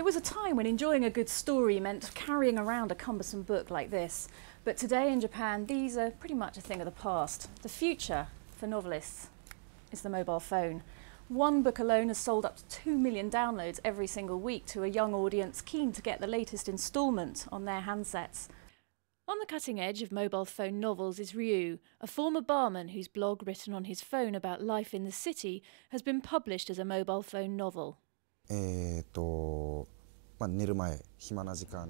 There was a time when enjoying a good story meant carrying around a cumbersome book like this, but today in Japan these are pretty much a thing of the past. The future for novelists is the mobile phone. One book alone has sold up to 2 million downloads every single week to a young audience keen to get the latest instalment on their handsets. On the cutting edge of mobile phone novels is Ryu, a former barman whose blog written on his phone about life in the city has been published as a mobile phone novel.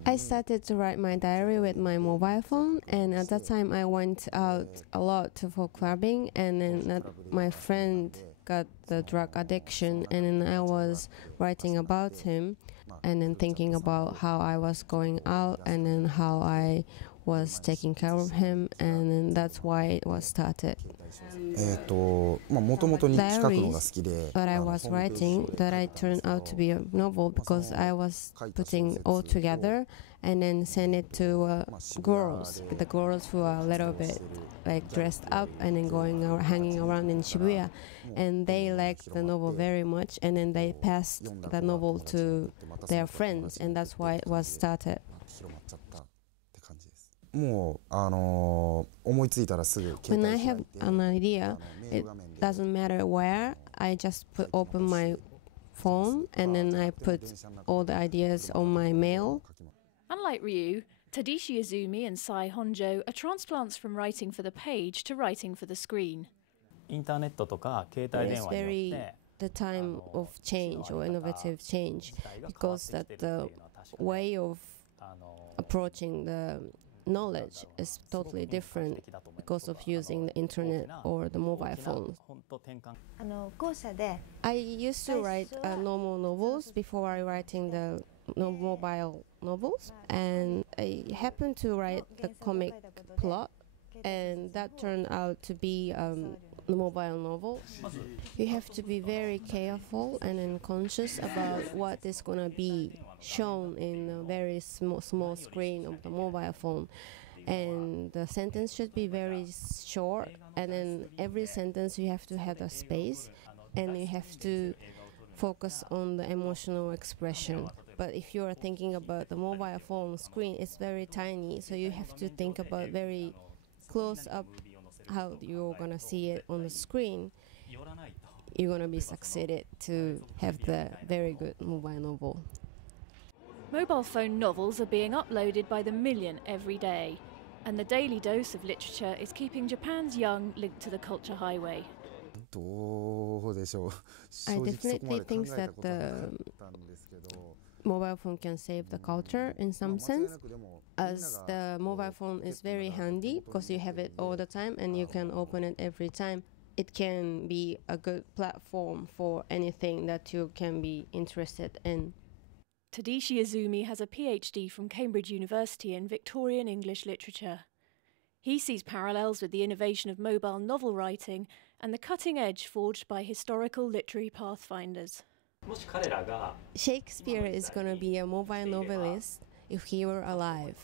I started to write my diary with my mobile phone, and at that time I went out a lot for clubbing, and then my friend got the drug addiction, and then I was writing about him and then thinking about how I was going out and then how I was taking care of him, and then that's why it was started. Diaries that I was writing that I turned out to be a novel because I was putting all together and then send it to girls, the girls who are a little bit like dressed up and then going or hanging around in Shibuya, and they liked the novel very much, and then they passed the novel to their friends, and that's why it was started. When I have an idea, it doesn't matter where, I just open my phone and then I put all the ideas on my mail. Unlike Ryu, Tadashi Izumi and Sai Honjo are transplants from writing for the page to writing for the screen. It's very the time of change or innovative change, because that the way of approaching the knowledge is totally different because of using the internet or the mobile phone. I used to write normal novels before I writing the mobile novels, and I happened to write the comic plot, and that turned out to be the mobile novel. You have to be very careful and then conscious about what is going to be shown in a very small screen of the mobile phone, and the sentence should be very short, and then every sentence you have to have a space, and you have to focus on the emotional expression. But if you are thinking about the mobile phone screen, it's very tiny, so you have to think about very close up how you're gonna see it on the screen. You're gonna be succeeded to have the very good mobile novel. Mobile phone novels are being uploaded by the million every day, and the daily dose of literature is keeping Japan's young linked to the culture highway. I definitely think that the mobile phone can save the culture in some sense, as the mobile phone is very handy because you have it all the time and you can open it every time. It can be a good platform for anything that you can be interested in. Tadashi Izumi has a PhD from Cambridge University in Victorian English literature. He sees parallels with the innovation of mobile novel writing and the cutting edge forged by historical literary pathfinders. Shakespeare is going to be a mobile novelist if he were alive.